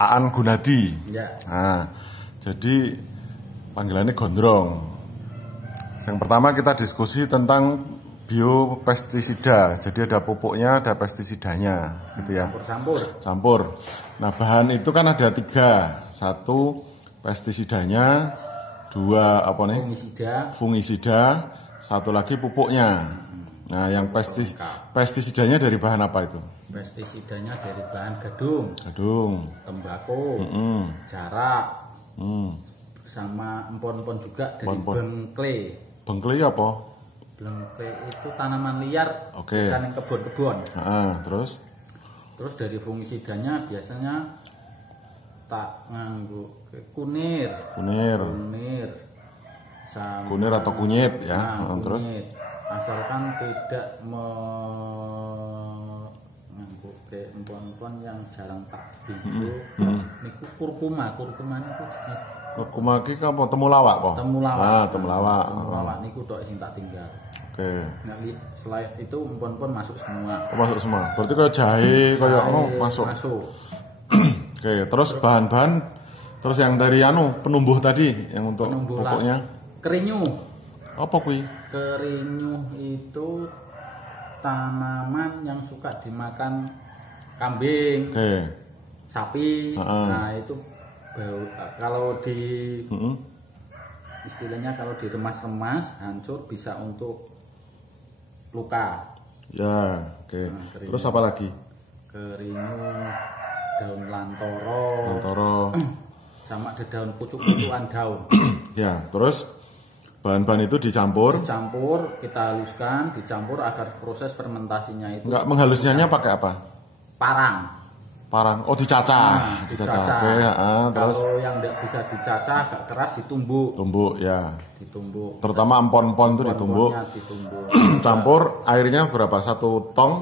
Aan Gunadi. Ya. Nah, jadi panggilannya Gondrong. Yang pertama kita diskusi tentang biopestisida. Jadi ada pupuknya, ada pestisidanya, gitu ya. Campur. Nah, bahan itu kan ada 3. 1 pestisidanya, 2 fungisida, 1 lagi pupuknya. Nah, yang pestisidanya dari bahan apa itu? Pestisidanya dari bahan gadung, tembakau, jarak, sama empon-empon juga dari bengkle. Bengkle apa? Bengkle itu tanaman liar, yang kebun-kebun. Terus dari fungisidanya biasanya tak nganggo kunir atau kunyit ya. Terus kunyit. Asalkan tidak empon-empon yang jarang tak dulu. Niku kurkuma iki apa temulawak kok? Temulawak. Temulawak Niku tok sing tak tinggal. Nah, selain itu empon-empon masuk semua. Berarti kayak jahe kayak masuk. Terus bahan-bahan terus yang dari penumbuh tadi yang untuk pupuknya kerinyu. Apa kuwi? Kerinyu itu tanaman yang suka dimakan kambing, sapi. Nah, itu bau. Kalau di istilahnya kalau diremas-remas hancur, bisa untuk luka. Ya, Nah, terus apa lagi? Kerinyu, daun lantoro. Sama ada daun pucuk-pucukan daun. Ya, terus bahan-bahan itu dicampur, kita haluskan, dicampur agar proses fermentasinya itu. Enggak, menghaluskannya pakai apa? Parang. Oh, dicacah. Terus kalau yang tidak bisa dicacah agak keras ditumbuk. Terutama empon-empon itu ditumbuk. Campur airnya berapa? 1 tong?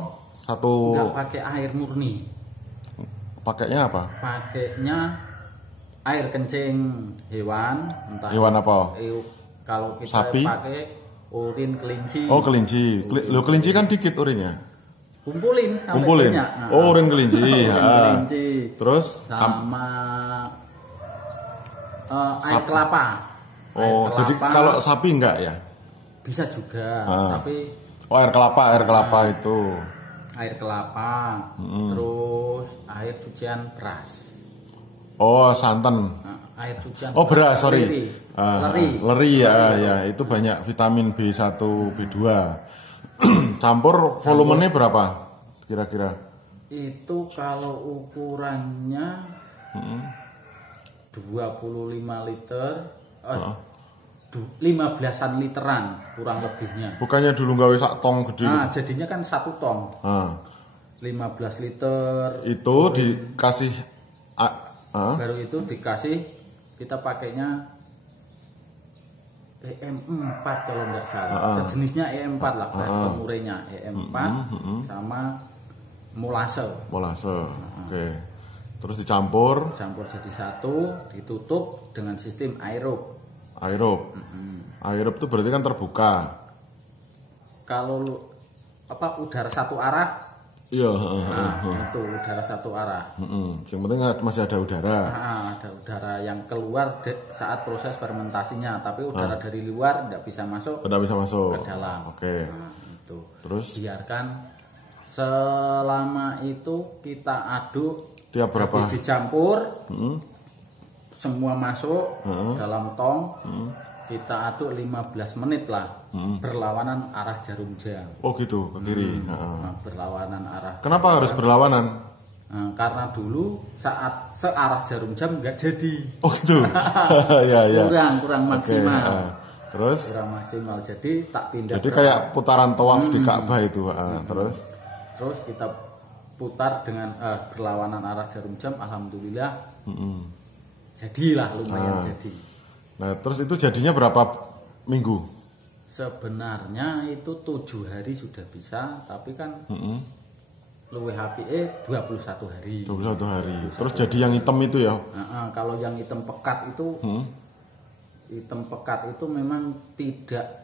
Enggak pakai air murni. Pakainya apa? Pakainya air kencing hewan, entah hewan apa? Kalau kita sapi? Pakai urin kelinci. Oh, kelinci. Kelinci kan dikit urinnya. Kumpulin. Banyak. Urin kelinci. Terus sama air kelapa. Jadi kalau sapi enggak ya? Bisa juga, tapi air kelapa itu. Air kelapa. Terus air cucian beras. Santan. Air cucian beras, sorry. Leri ya, itu banyak vitamin B1, B2. Campur volumenya berapa kira-kira? Itu kalau ukurannya 25 liter, 15-an literan kurang lebihnya. Bukannya dulu gawe sak tong gede? Jadinya kan 1 tong. 15 liter. Itu dikasih baru itu dikasih, kita pakainya EM4 kalau nggak salah. Sejenisnya EM4 lah, pemurainya EM4 sama molase. Terus dicampur jadi satu, ditutup dengan sistem aerob. Aerob itu berarti kan terbuka. Kalau udara satu arah. Iya. Itu udara satu arah. Yang penting masih ada udara. Ada udara yang keluar saat proses fermentasinya, tapi udara dari luar tidak bisa masuk. Ke dalam. Itu. Terus biarkan selama itu kita aduk. Tiap berapa? Habis dicampur, semua masuk dalam tong. Kita aduk 15 menit lah, berlawanan arah jarum jam. Oh gitu, ke kiri. Berlawanan arah. Kenapa harus berlawanan? Karena dulu saat searah jarum jam nggak jadi. Oh gitu. Ya. Kurang maksimal. Terus? Kurang maksimal, jadi tak pindah. Jadi kayak putaran tawaf di Ka'bah itu. Terus kita putar dengan berlawanan arah jarum jam. Alhamdulillah. Jadilah, lumayan jadi. Nah, terus itu jadinya berapa minggu? Sebenarnya itu 7 hari sudah bisa, tapi kan luwih HPE 21 hari. 21 hari. Terus jadi yang hitam itu ya? Kalau yang hitam pekat itu, memang tidak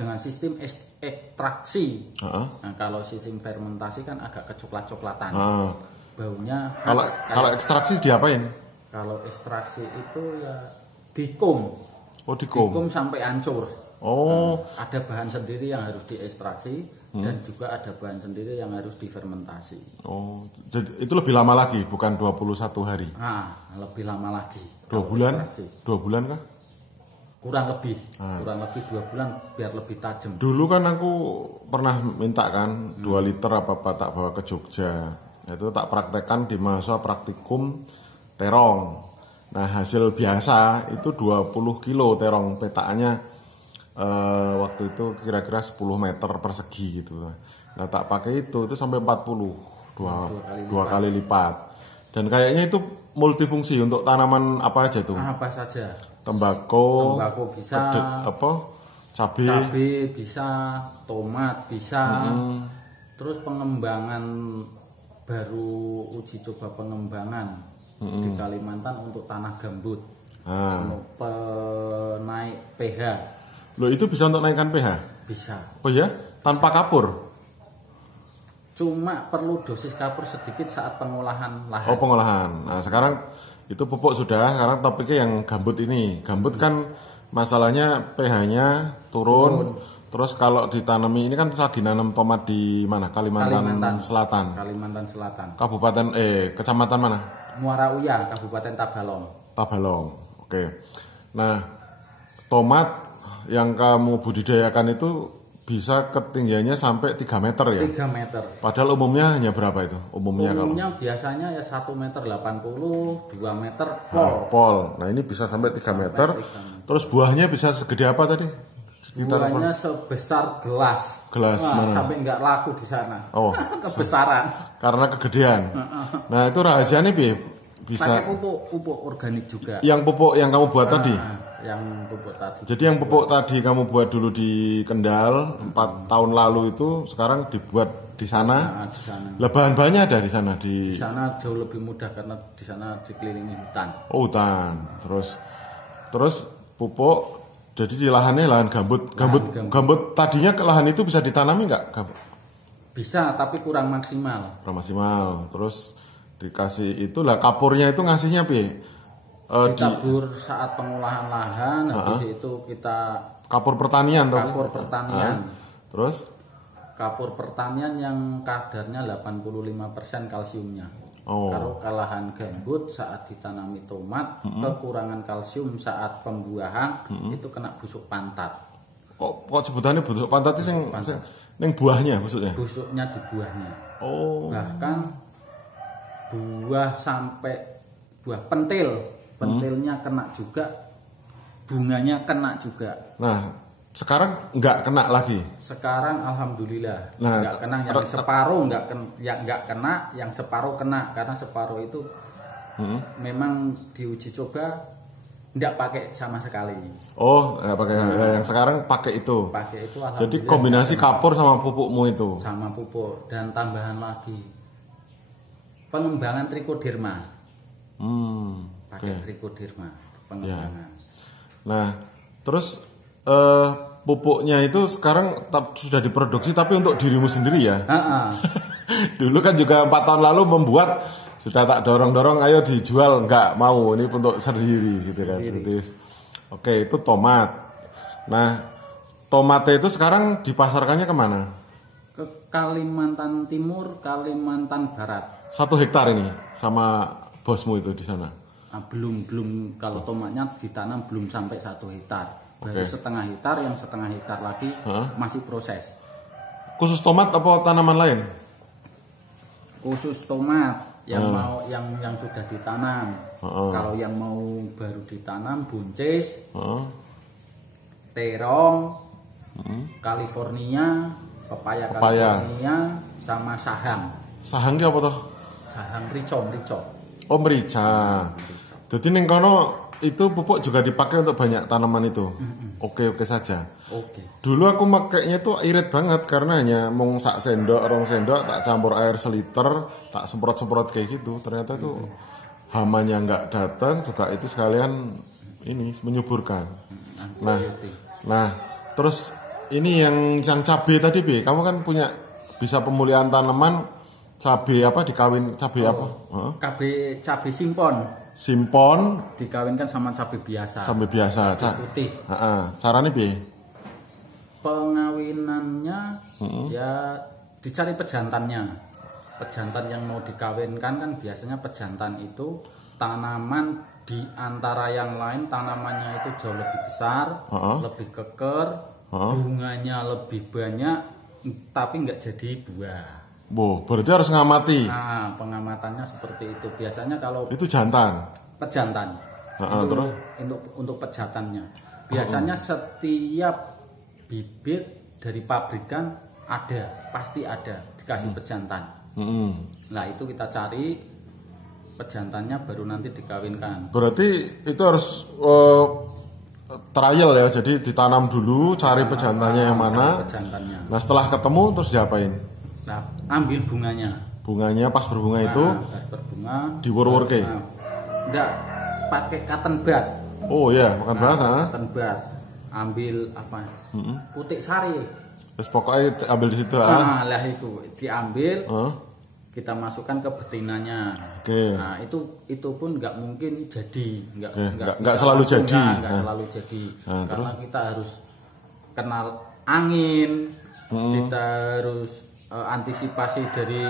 dengan sistem ekstraksi. Nah, kalau sistem fermentasi kan agak kecoklat-coklatan. baunya kalau ekstraksi diapain? Kalau ekstraksi itu ya dikum. Oh, dikum sampai hancur. Oh, ada bahan sendiri yang harus diekstraksi dan juga ada bahan sendiri yang harus difermentasi. Oh, jadi itu lebih lama lagi, bukan 21 hari? Nah, lebih lama lagi. 2 bulan? Ekstraksi. 2 bulan kah? Kurang lebih 2 bulan biar lebih tajam. Dulu kan aku pernah minta kan 2 liter apa tak bawa ke Jogja. Itu tak praktekkan di masa praktikum terong. Nah, hasil biasa itu 20 kilo terong, petaannya waktu itu kira-kira 10 meter persegi gitu. Nah, tak pakai itu sampai 40, dua kali lipat. Dan kayaknya itu multifungsi untuk tanaman apa aja tuh? Apa saja? Tembakau bisa, cabai bisa, tomat bisa. Terus pengembangan baru uji coba pengembangan di Kalimantan untuk tanah gambut, untuk naik pH. Loh, itu bisa untuk naikkan pH? Bisa. Oh ya? Tanpa kapur? Cuma perlu dosis kapur sedikit saat pengolahan lahan. Oh, pengolahan. Nah, sekarang itu pupuk sudah, sekarang topiknya yang gambut ini. Gambut kan masalahnya pH-nya turun. Terus kalau ditanami, ini kan lagi nanam tomat di mana? Kalimantan Selatan. Kalimantan Selatan. Kabupaten kecamatan mana? Muara Uya, Kabupaten Tabalong. Tabalong. Oke. Nah, tomat yang kamu budidayakan itu bisa ketinggiannya sampai 3 meter ya? 3 meter. Padahal umumnya hanya berapa itu? Umumnya biasanya ya 1 meter 80, 2 meter pol. Nah, ini bisa sampai 3 meter. Terus buahnya bisa segede apa tadi? Buahnya sebesar gelas. Mana? Sampai nggak laku di sana. Oh, kebesaran. Karena kegedean. Nah, itu rahasianya bisa pakai pupuk organik juga. Yang pupuk yang kamu buat tadi? Yang pupuk tadi. Jadi yang pupuk tadi kamu buat dulu di Kendal 4 tahun lalu itu sekarang dibuat di sana. Di sana. Lah bahan-bahannya ada di sana Di sana jauh lebih mudah karena di sana dikelilingi hutan. Oh, hutan. Terus pupuk. Jadi di lahannya lahan gambut. Gambut tadinya ke lahan itu bisa ditanami nggak? Bisa, tapi kurang maksimal. Terus dikasih itulah kapurnya itu ngasihnya ditabur saat pengolahan lahan, habis itu kita kapur pertanian. Terus kapur pertanian yang kadarnya 85% kalsiumnya. Kalau lahan gambut saat ditanami tomat, kekurangan kalsium saat pembuahan itu kena busuk pantat. Kok sebutannya busuk pantat itu yang buahnya busuknya? Busuknya di buahnya. Bahkan buah sampai buah pentilnya kena juga, bunganya kena juga. Nah, sekarang nggak kena lagi. Sekarang alhamdulillah nggak kena, yang separuh nggak kena, yang separuh kena karena separuh itu memang diuji coba nggak pakai sama sekali. Oh, nggak pakai. Yang sekarang pakai itu. Pakai itu. Jadi kombinasi kapur sama pupukmu itu. Sama pupuk dan tambahan lagi pengembangan trichoderma. Pakai trichoderma pengembangan. Ya. Nah, terus pupuknya itu sekarang sudah diproduksi tapi untuk dirimu sendiri ya? Dulu kan juga 4 tahun lalu membuat, sudah tak dorong-dorong ayo dijual, nggak mau, ini untuk sendiri gitu kan. Oke, itu tomat. Nah, tomatnya itu sekarang dipasarkannya kemana? Ke Kalimantan Timur, Kalimantan Barat. 1 hektar ini sama bosmu itu di sana? Belum kalau tomatnya ditanam belum sampai 1 hektar. Baru setengah hektar, yang setengah hektar lagi masih proses. Khusus tomat apa tanaman lain? Khusus tomat yang mau yang sudah ditanam. Kalau yang mau baru ditanam buncis, terong, California, pepaya California, sama sahang. Sahangnya apa toh? Sahang rico. Oh, merica. Jadi ning kono itu pupuk juga dipakai untuk banyak tanaman itu. Oke saja. Dulu aku makainya itu irit banget karena hanya mung sak sendok, 2 sendok tak campur air seliter, tak semprot kayak gitu. Ternyata itu hamanya nggak datang, juga itu sekalian ini menyuburkan. Nah, terus ini yang cabai tadi, kamu kan punya bisa pemulihan tanaman cabai apa dikawin cabai apa? Cabai simpon. Simpon Dikawinkan sama cabai biasa. Cabai biasa. Putih. Caranya piye? Pengawinannya ya dicari pejantannya. Pejantan yang mau dikawinkan kan biasanya pejantan itu tanaman di antara yang lain tanamannya itu jauh lebih besar, lebih keker, bunganya lebih banyak, tapi nggak jadi buah. Berarti harus ngamati. Nah, pengamatannya seperti itu. Biasanya kalau itu jantan. Pejantan. Terus untuk pejantannya. Biasanya setiap bibit dari pabrikan pasti ada dikasih pejantan. Nah, itu kita cari pejantannya baru nanti dikawinkan. Berarti itu harus trial ya. Jadi ditanam dulu, cari pejantannya yang mana. Nah, setelah ketemu terus diapain? Nah, ambil bunganya. Bunganya pas berbunga itu pas berbunga diwur-wurke. Enggak, pakai cotton bud. Oh iya, makan bahasa. Cotton bud. Ambil apa? Putik sari. Terus pokoknya ambil di situ lah itu diambil. Kita masukkan ke betinanya. Nah, itu pun nggak mungkin jadi, nggak selalu jadi. Nggak selalu jadi. Karena kita harus kenal angin. Kita harus antisipasi dari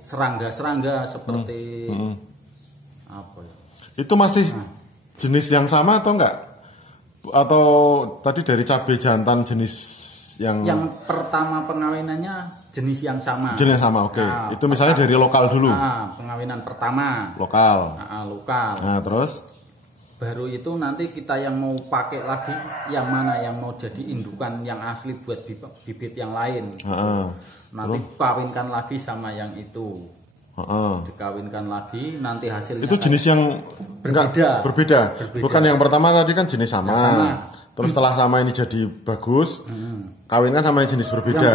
serangga-serangga seperti apa ya? Itu masih jenis yang sama atau enggak? Atau tadi dari cabai jantan jenis yang pertama pengawinannya jenis yang sama. Jenis sama, oke. Nah, itu misalnya dari lokal dulu. Pengawinan pertama. Lokal. Lokal. Nah, terus? Baru itu nanti kita yang mau pakai lagi yang mana yang mau jadi indukan yang asli buat bibit yang lain. Nanti kawinkan lagi sama yang itu. Dikawinkan lagi nanti hasilnya itu jenis yang berbeda. Bukan yang pertama tadi kan jenis sama. Terus setelah sama ini jadi bagus, kawinkan sama yang jenis berbeda.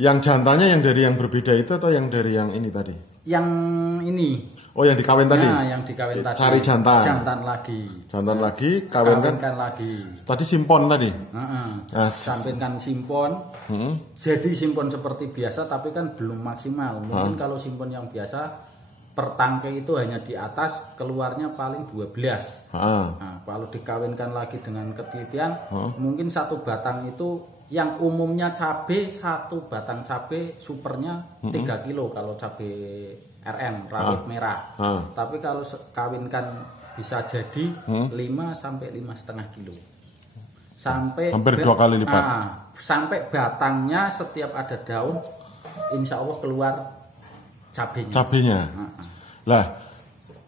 Yang jantannya yang dari yang berbeda itu atau yang dari yang ini tadi? Yang ini. Oh, yang dikawin tadi? Yang dikawin tadi. Cari jantan. Jantan lagi. Jantan lagi, kawinkan lagi. Tadi simpon tadi? Sampinkan simpon. Jadi simpon seperti biasa tapi kan belum maksimal. Mungkin kalau simpon yang biasa per tangkai itu hanya di atas, keluarnya paling 12. Nah, kalau dikawinkan lagi dengan ketelitian, mungkin satu batang itu yang umumnya cabai, satu batang cabai supernya 3 kilo kalau cabai RM rawit merah. Tapi kalau kawinkan bisa jadi 5 sampai 5,5 kilo. Sampai hampir 2 kali lipat. Sampai batangnya setiap ada daun, insya Allah keluar cabenya. Lah,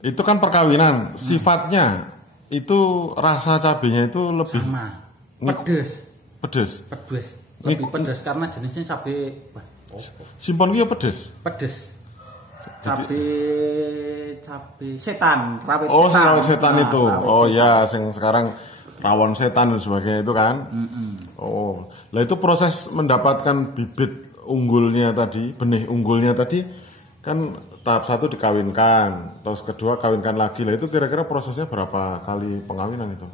itu kan perkawinan. Sifatnya itu rasa cabenya itu lebih sama. Pedes. Lebih pedes karena jenisnya cabai. Simpon dia pedes. Cabai setan, rawit setan. Rawit setan itu. Ya, yang sekarang rawon setan dan sebagainya itu kan. Lah itu proses mendapatkan bibit unggulnya tadi, benih unggulnya tadi kan tahap 1 dikawinkan, terus kedua kawinkan lagi. Lah itu kira-kira prosesnya berapa kali pengawinan itu?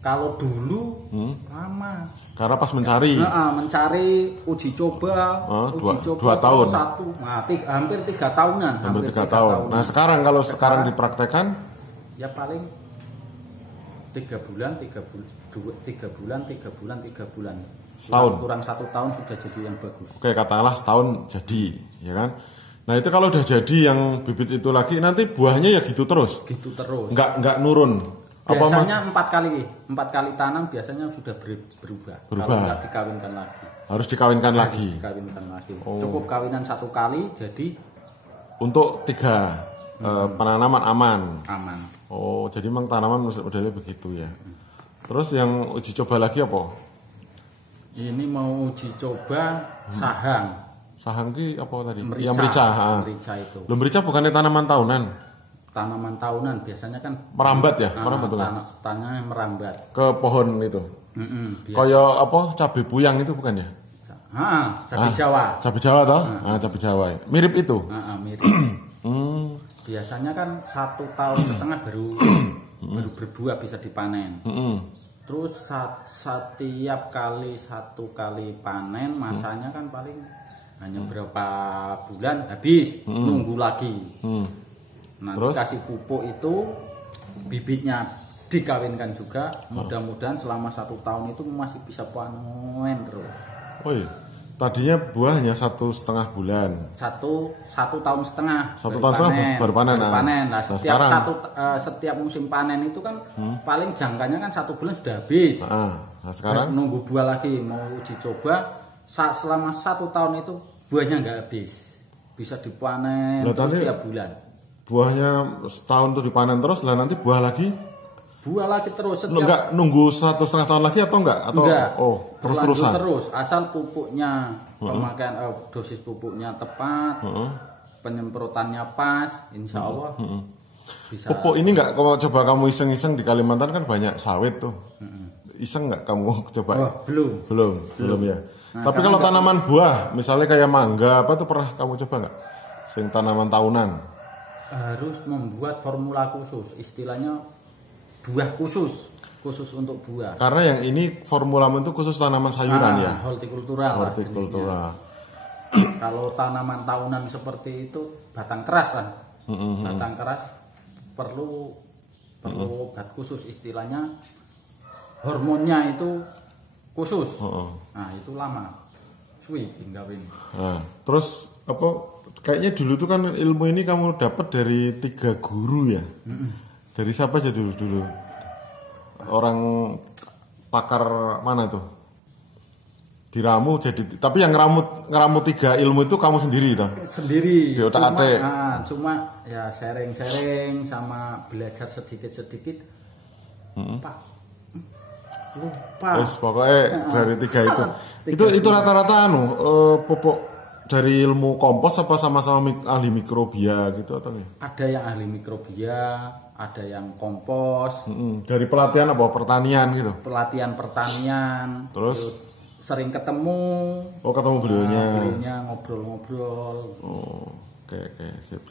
Kalau dulu lama. Karena pas mencari. Mencari uji coba. 2 tahun. Hampir 3 tahunan. Hampir 3 tahun. Nah sekarang kalau sekarang dipraktekkan? Ya paling 3 bulan. 3 bulan. Setahun. Kurang 1 tahun sudah jadi yang bagus. Oke, katakanlah setahun jadi, ya kan? Nah itu kalau udah jadi yang bibit itu lagi, nanti buahnya ya gitu terus. Nggak nurun. Biasanya 4 kali tanam biasanya sudah berubah. Kalau nggak dikawinkan lagi. Harus dikawinkan lagi. Cukup kawinan 1 kali jadi. Untuk 3 penanaman aman. Jadi memang tanaman modelnya begitu ya. Terus yang uji coba lagi apa? Ini mau uji coba sahang. Sahang itu apa tadi? Merica. Yang merica. Merica itu. Merica bukannya tanaman tahunan? Tanaman tahunan biasanya kan merambat ya, tanahnya merambat ke pohon itu. Kayak apa? Cabai puyang itu bukan ya? Cabai Jawa. Cabai Jawa toh? Cabai Jawa. Mirip itu. Mirip. Biasanya kan 1,5 tahun baru berbuah bisa dipanen. Terus setiap satu kali panen masanya kan paling hanya berapa bulan habis, nunggu lagi. Nah, terus kasih pupuk itu bibitnya dikawinkan juga. Mudah-mudahan selama 1 tahun itu masih bisa panen terus. Oh iya. Tadinya buahnya 1,5 bulan. Satu tahun setengah. 1 tahun setengah baru panen. Nah, setiap musim panen itu kan paling jangkanya kan 1 bulan sudah habis. Nah, sekarang nunggu buah lagi, mau uji coba. Selama 1 tahun itu buahnya nggak habis, bisa dipanen setiap bulan. Buahnya setahun tuh dipanen terus, lah nanti buah lagi terus setiap... Enggak nunggu 1,5 tahun lagi atau enggak? Atau enggak, terus-terusan? Terus, asal pupuknya pemakaian dosis pupuknya tepat, penyemprotannya pas, insya Allah bisa. Pupuk ini enggak, kalau coba kamu iseng-iseng di Kalimantan kan banyak sawit tuh. Iseng enggak kamu coba? Belum ya. Nah, tapi kalau tanaman buah, misalnya kayak mangga apa tuh pernah kamu coba enggak? Sing tanaman tahunan. Harus membuat formula khusus, istilahnya buah khusus untuk buah. Karena yang ini formulamu itu khusus tanaman sayuran ya. Hortikultural. Kalau tanaman tahunan seperti itu batang keras lah. Batang keras perlu obat khusus, istilahnya hormonnya itu khusus. Nah, itu lama. Suwi tinggalin. Nah, terus apa? Kayaknya dulu tuh kan ilmu ini kamu dapat dari 3 guru ya. Dari siapa aja dulu? Orang pakar mana tuh? Diramu jadi, tapi yang ngeramu 3 ilmu itu kamu sendiri toh? Sendiri. Di otak-atik. Cuma ya sharing sama belajar sedikit-sedikit. Pak. Lupa. Yes, pokoknya dari 3 itu. Itu rata-rata pupuk dari ilmu kompos apa sama-sama ahli mikrobia gitu atau nih? Ada yang ahli mikrobia, ada yang kompos. Dari pelatihan apa? Pertanian gitu? Pelatihan pertanian. Terus? Sering ketemu. Oh, ketemu beliaunya. Beliaunya ngobrol-ngobrol. Oh, oke. Sip.